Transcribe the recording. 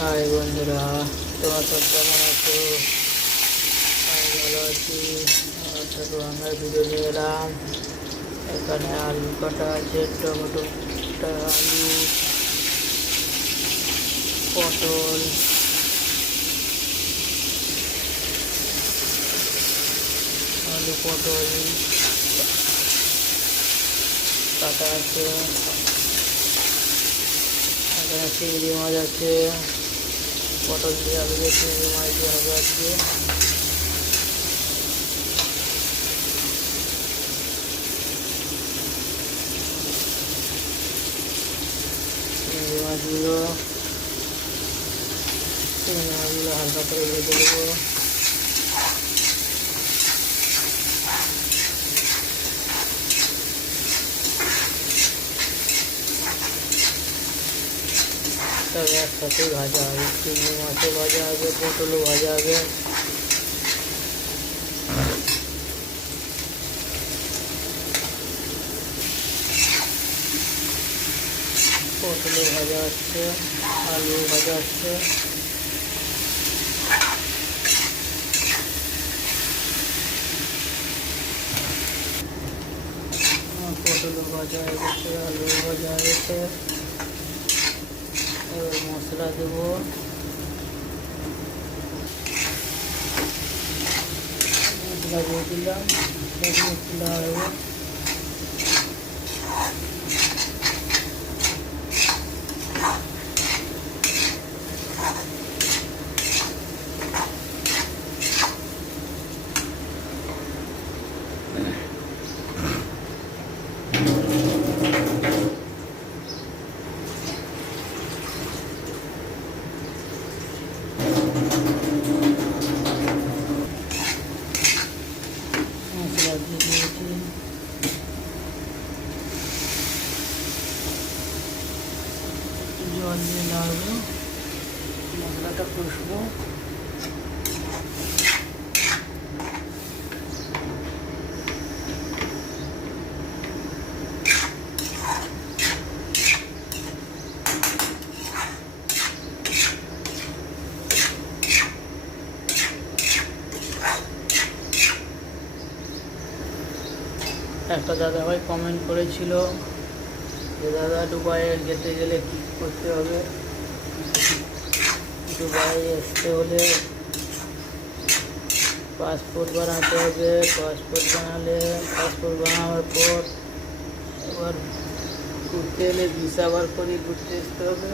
High বন্ধুরা, তোমার সব কেমন আছো? আমি ভালো আছি। ছোটো বাংলার ভিডিও নিয়ে এলাম। এখানে আলু কাটা আছে, টমেটো আলু, পটল, পটল কাটা আছে। এখানে চিংড়ি মাছ আছে, পটল দিয়ে আলু দিয়ে চিংড়ি মাছ দিয়ে হবে আজকে। চিংড়ি মাছগুলো হালকা করে ভেজে দেবো। সব একসাথেই ভাজা হবে, চিংড়ি মাছও ভাজা হবে, পটলও ভাজা হবে। পটলও ভাজা হচ্ছে, আলু ভাজা হচ্ছে। পটলও ভাজা হয়ে গেছে, আলু ভাজা হয়ে গেছে। এবার মশলা দেবো। মশলা দিয়ে দিলাম, মশলা হবে। মশলা দিয়ে দিয়েছি, জল দিয়ে নাড়বো, মশলাটা কষবো। একটা দাদাভাই কমেন্ট করেছিল যে দাদা দুবাইয়ে যেতে গেলে কী করতে হবে। দুবাই আসতে হলে পাসপোর্ট বানাতে হবে। পাসপোর্ট বানানোর পর এবার ঘুরতে এলে ভিসা বার করে ঘুরতে আসতে হবে।